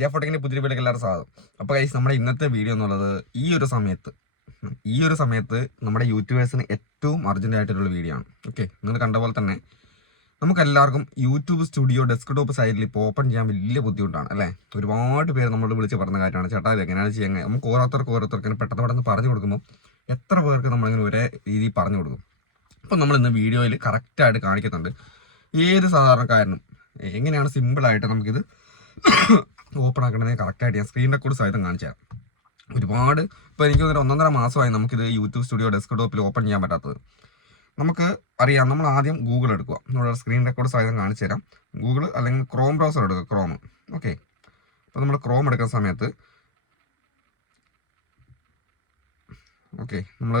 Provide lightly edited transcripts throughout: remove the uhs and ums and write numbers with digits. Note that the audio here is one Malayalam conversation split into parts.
ജെഫോട്ടിക്കിന്റെ പുതിയ വീഡിയോക്ക് എല്ലാവരും സ്വാഗതം. അപ്പോൾ ഗൈസ്, നമ്മുടെ ഇന്നത്തെ വീഡിയോ എന്നുള്ളത് ഈ ഒരു സമയത്ത് നമ്മുടെ യൂട്യൂബേഴ്സിന് ഏറ്റവും അർജന്റ് ആയിട്ടുള്ള വീഡിയോ ആണ്. ഓക്കെ, നിങ്ങൾ കണ്ട പോലെ തന്നെ നമുക്ക് എല്ലാവർക്കും യൂട്യൂബ് സ്റ്റുഡിയോ ഡെസ്ക്ടോപ്പ് സൈഡിൽ ഇപ്പോൾ ഓപ്പൺ ചെയ്യാൻ വലിയ ബുദ്ധിമുട്ടാണ് അല്ലേ. ഒരുപാട് പേര് നമ്മളോട് വിളിച്ച് പറഞ്ഞ കാര്യമാണ്, ചേട്ടാ ഇത് എങ്ങനെയാണ് ചെയ്യാൻ. നമുക്ക് ഓരോരുത്തർക്ക് പെട്ടെന്ന് പറഞ്ഞു കൊടുക്കുമ്പോൾ എത്ര പേർക്ക് നമ്മളിങ്ങനെ ഒരേ രീതിയിൽ പറഞ്ഞു കൊടുക്കും. അപ്പം നമ്മൾ ഇന്ന് വീഡിയോയിൽ കറക്റ്റായിട്ട് കാണിക്കുന്നുണ്ട് ഏത് സാധാരണക്കാരനും എങ്ങനെയാണ് സിമ്പിളായിട്ട് നമുക്കിത് ഓപ്പൺ ആക്കണത് കറക്റ്റായിട്ട് ഞാൻ സ്ക്രീൻ റെക്കോർഡ് സഹിതം കാണിച്ചു തരാം. ഒരുപാട് ഇപ്പോൾ എനിക്ക് തോന്നുന്നു 1.5 മാസമായി നമുക്കിത് യൂട്യൂബ് സ്റ്റുഡിയോ ഡെസ്ക്ടോപ്പിൽ ഓപ്പൺ ചെയ്യാൻ പറ്റാത്തത്. നമുക്ക് അറിയാം, നമ്മൾ ആദ്യം ഗൂഗിൾ എടുക്കുക. നമ്മുടെ സ്ക്രീൻ റെക്കോർഡ് സഹിതം കാണിച്ചു തരാം. ഗൂഗിൾ അല്ലെങ്കിൽ ക്രോം ബ്രൗസർ എടുക്കുക, ക്രോം. ഓക്കെ, അപ്പോൾ നമ്മൾ ക്രോം എടുക്കുന്ന സമയത്ത് നമ്മൾ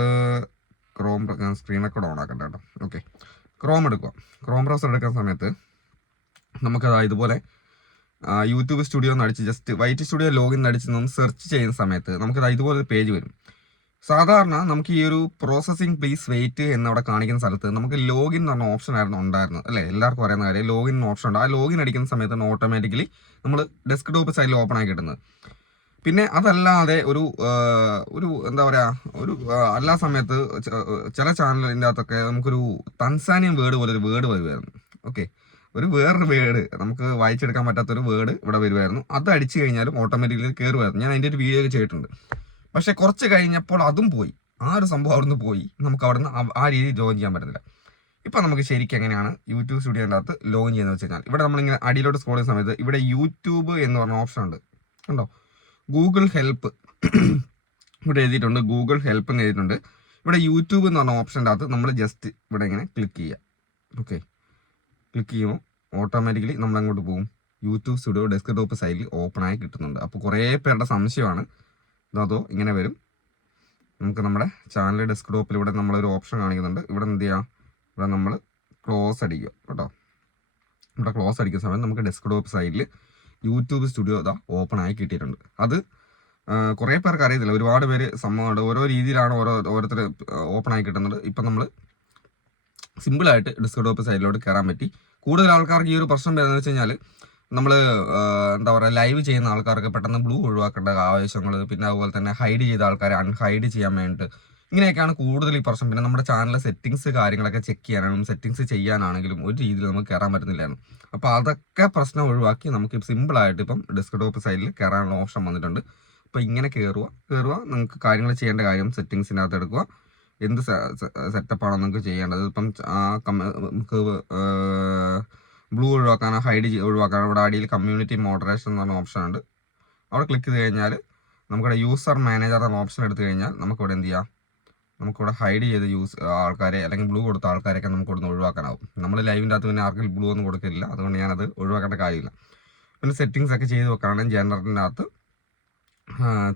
ക്രോം സ്ക്രീൻ റെക്കോർഡ് ഓൺ ആക്കണ്ട കേട്ടോ. ഓക്കെ, ക്രോം എടുക്കുക. ക്രോം ബ്രൗസർ എടുക്കുന്ന സമയത്ത് നമുക്കത് ഇതുപോലെ യൂട്യൂബ് സ്റ്റുഡിയോ എന്ന് അടിച്ച് ജസ്റ്റ് വൈറ്റ് സ്റ്റുഡിയോ ലോഗിൻ അടിച്ച് നമ്മൾ സെർച്ച് ചെയ്യുന്ന സമയത്ത് നമുക്കത് ഇതുപോലെ പേജ് വരും. സാധാരണ നമുക്ക് ഈ ഒരു പ്രോസസ്സിംഗ് പ്ലീസ് വെയിറ്റ് എന്നവിടെ കാണിക്കുന്ന സ്ഥലത്ത് നമുക്ക് ലോഗിൻ എന്ന് പറഞ്ഞ ഓപ്ഷൻ ഉണ്ടായിരുന്നത് അല്ലേ. എല്ലാവർക്കും അറിയുന്ന കാര്യം ലോഗിൻ ഓപ്ഷൻ ഉണ്ട്. ആ ലോഗിൻ അടിക്കുന്ന സമയത്താണ് ഓട്ടോമാറ്റിക്കലി നമ്മൾ ഡെസ്ക്ടോപ്പ് സൈഡിൽ ഓപ്പൺ ആക്കി കിട്ടുന്നത്. പിന്നെ അതല്ലാതെ ഒരു എന്താ പറയുക, എല്ലാ സമയത്ത് ചില ചാനലിൻ്റെ അകത്തൊക്കെ നമുക്കൊരു തൻസാനിയൻ വേർഡ് പോലെ ഒരു വേർഡ് വരുമായിരുന്നു. ഓക്കെ, വേറൊരു വേർഡ് നമുക്ക് വായിച്ചെടുക്കാൻ പറ്റാത്തൊരു വേർഡ് ഇവിടെ വരുമായിരുന്നു. അത് അടിച്ചു കഴിഞ്ഞാലും ഓട്ടോമാറ്റിക്കലി കയറുമായിരുന്നു. ഞാൻ അതിൻ്റെ ഒരു വീഡിയോ ഒക്കെ ചെയ്തിട്ടുണ്ട്. പക്ഷേ കുറച്ച് കഴിഞ്ഞപ്പോൾ അതും പോയി. ആ ഒരു സംഭവം അവിടുന്ന് പോയി. നമുക്ക് അവിടുന്ന് ആ രീതിയിൽ ജോയിൻ ചെയ്യാൻ പറ്റുന്നില്ല. ഇപ്പം നമുക്ക് ശരിക്കും എങ്ങനെയാണ് യൂട്യൂബ് സ്റ്റുഡിയോൻ്റെ അകത്ത് ലോഗിൻ ചെയ്യുന്നത് വെച്ച് കഴിഞ്ഞാൽ, ഇവിടെ നമ്മളിങ്ങനെ അടിയിലോട്ട് സ്ക്രോൾ ചെയ്യുന്ന സമയത്ത് ഇവിടെ യൂട്യൂബ് എന്ന് പറഞ്ഞ ഓപ്ഷൻ ഉണ്ട് കണ്ടോ. ഗൂഗിൾ ഹെൽപ്പ് ഇവിടെ എഴുതിയിട്ടുണ്ട്, ഗൂഗിൾ ഹെൽപ്പ് എന്ന് എഴുതിയിട്ടുണ്ട്. ഇവിടെ യൂട്യൂബ് എന്ന് പറഞ്ഞ ഓപ്ഷൻ്റെ അകത്ത് നമ്മൾ ജസ്റ്റ് ഇവിടെ ഇങ്ങനെ ക്ലിക്ക് ചെയ്യുക. ഓക്കെ, ക്ലിക്ക് ചെയ്യുമ്പോൾ ഓട്ടോമാറ്റിക്കലി നമ്മൾ അങ്ങോട്ട് പോകും. യൂട്യൂബ് സ്റ്റുഡിയോ ഡെസ്ക്ടോപ്പ് സൈഡിൽ ഓപ്പൺ ആയി കിട്ടുന്നുണ്ട്. അപ്പോൾ കുറേ പേരുടെ സംശയമാണ് അതോ ഇങ്ങനെ വരും. നമുക്ക് നമ്മുടെ ചാനൽ ഡെസ്ക്ടോപ്പിൽ ഇവിടെ നമ്മളൊരു ഓപ്ഷൻ കാണിക്കുന്നുണ്ട്. ഇവിടെ എന്ത് ചെയ്യുക, ഇവിടെ നമ്മൾ ക്ലോസ് അടിക്കുക കേട്ടോ. ഇവിടെ ക്ലോസ് അടിക്കുന്ന സമയത്ത് നമുക്ക് ഡെസ്ക്ടോപ്പ് സൈഡിൽ യൂട്യൂബ് സ്റ്റുഡിയോ ഓപ്പൺ ആയി കിട്ടിയിട്ടുണ്ട്. അത് കുറേ പേർക്ക് അറിയത്തില്ല. ഒരുപാട് പേര് സംഭവമുണ്ട്, ഓരോ രീതിയിലാണ് ഓരോരുത്തർ ഓപ്പൺ ആയി കിട്ടുന്നത്. ഇപ്പം നമ്മൾ സിമ്പിളായിട്ട് ഡെസ്ക്ടോപ്പ് സൈഡിലോട്ട് കയറാൻ പറ്റി. കൂടുതൽ ആൾക്കാർക്ക് ഈ ഒരു പ്രശ്നം വരുന്നത് വെച്ച് കഴിഞ്ഞാൽ, നമ്മൾ എന്താ പറയുക, ലൈവ് ചെയ്യുന്ന ആൾക്കാർക്ക് പെട്ടെന്ന് ബ്ലൂ ഒഴിവാക്കേണ്ട ആവശ്യങ്ങൾ, പിന്നെ അതുപോലെ തന്നെ ഹൈഡ് ചെയ്ത ആൾക്കാരെ അൺഹൈഡ് ചെയ്യാൻ വേണ്ടിയിട്ട്, ഇങ്ങനെയൊക്കെയാണ് കൂടുതൽ ഈ പ്രശ്നം. പിന്നെ നമ്മുടെ ചാനലിലെ സെറ്റിങ്സ് കാര്യങ്ങളൊക്കെ ചെക്ക് ചെയ്യാനാണെങ്കിലും സെറ്റിങ്സ് ചെയ്യാനാണെങ്കിലും ഒരു രീതിയിൽ നമുക്ക് കയറാൻ പറ്റുന്നില്ലായിരുന്നു. അപ്പോൾ അതൊക്കെ പ്രശ്നം ഒഴിവാക്കി നമുക്ക് സിമ്പിളായിട്ട് ഇപ്പം ഡെസ്ക്ടോപ്പ് സൈഡിൽ കയറാനുള്ള ഓപ്ഷൻ വന്നിട്ടുണ്ട്. അപ്പോൾ ഇങ്ങനെ കയറുക നിങ്ങൾക്ക് കാര്യങ്ങൾ ചെയ്യേണ്ട കാര്യം സെറ്റിങ്സിനകത്ത് എടുക്കുക. എന്ത് സെറ്റപ്പാണോ നിങ്ങൾക്ക് ചെയ്യേണ്ടത്. ഇപ്പം നമുക്ക് ബ്ലൂ ഒഴിവാക്കാനോ ഹൈഡ് ഒഴിവാക്കാനോ ഇവിടെ അടിയിൽ കമ്മ്യൂണിറ്റി മോഡറേഷൻ എന്ന് പറഞ്ഞ ഓപ്ഷൻ ഉണ്ട്. അവിടെ ക്ലിക്ക് ചെയ്ത് കഴിഞ്ഞാൽ നമുക്കിവിടെ യൂസർ മാനേജർ എന്ന ഓപ്ഷൻ എടുത്തു കഴിഞ്ഞാൽ നമുക്കിവിടെ എന്ത് ചെയ്യാം, നമുക്കിവിടെ ഹൈഡ് ചെയ്ത ആൾക്കാരെ അല്ലെങ്കിൽ ബ്ലൂ കൊടുത്ത ആൾക്കാരെയൊക്കെ നമുക്ക് ഇവിടുന്ന് ഒഴിവാക്കാനാവും. നമ്മൾ ലൈവിൻ്റെ അകത്ത് പിന്നെ ആർക്കും ബ്ലൂ ഒന്നും കൊടുക്കില്ല, അതുകൊണ്ട് ഞാനത് ഒഴിവാക്കേണ്ട കാര്യമില്ല. പിന്നെ സെറ്റിങ്സ് ഒക്കെ ചെയ്ത് വെക്കാനാണ് ജനറലിൻ്റെ അകത്ത്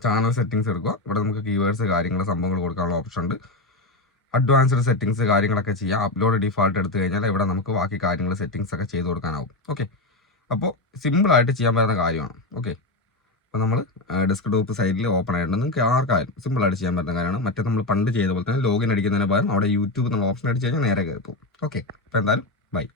ചാനൽ സെറ്റിങ്സ് എടുക്കുക. ഇവിടെ നമുക്ക് കീവേഡ്സ് കാര്യങ്ങൾ സംഭവങ്ങൾ കൊടുക്കാനുള്ള ഓപ്ഷൻ ഉണ്ട്. അഡ്വാൻസ്ഡ് സെറ്റിങ്സ് കാര്യങ്ങളൊക്കെ ചെയ്യാം. അപ്ലോഡ് ഡിഫാൾട്ട് എടുത്തു കഴിഞ്ഞാൽ ഇവിടെ നമുക്ക് ബാക്കി കാര്യങ്ങൾ സെറ്റിങ്സ് ഒക്കെ ചെയ്ത് കൊടുക്കാനാവും. ഓക്കെ, അപ്പോൾ സിമ്പിളായിട്ട് ചെയ്യാൻ പറ്റുന്ന കാര്യമാണ്. ഓക്കെ, അപ്പോൾ നമ്മൾ ഡെസ്ക്ടോപ്പ് സൈഡിൽ ഓപ്പൺ ആയിട്ടുണ്ട്. നിങ്ങൾക്ക് ആർക്കായാലും സിമ്പിളായിട്ട് ചെയ്യാൻ പറ്റുന്ന കാര്യമാണ്. മറ്റേ നമ്മൾ പണ്ട് ചെയ്ത പോലെ തന്നെ ലോഗിൻ അടിക്കുന്നതിന് പകരം അവിടെ യൂട്യൂബ് എന്നുള്ള ഓപ്ഷൻ അടിച്ച് കഴിഞ്ഞാൽ നേരെ കയറിപ്പോകും. ഓക്കെ, അപ്പോൾ എന്തായാലും ബൈ.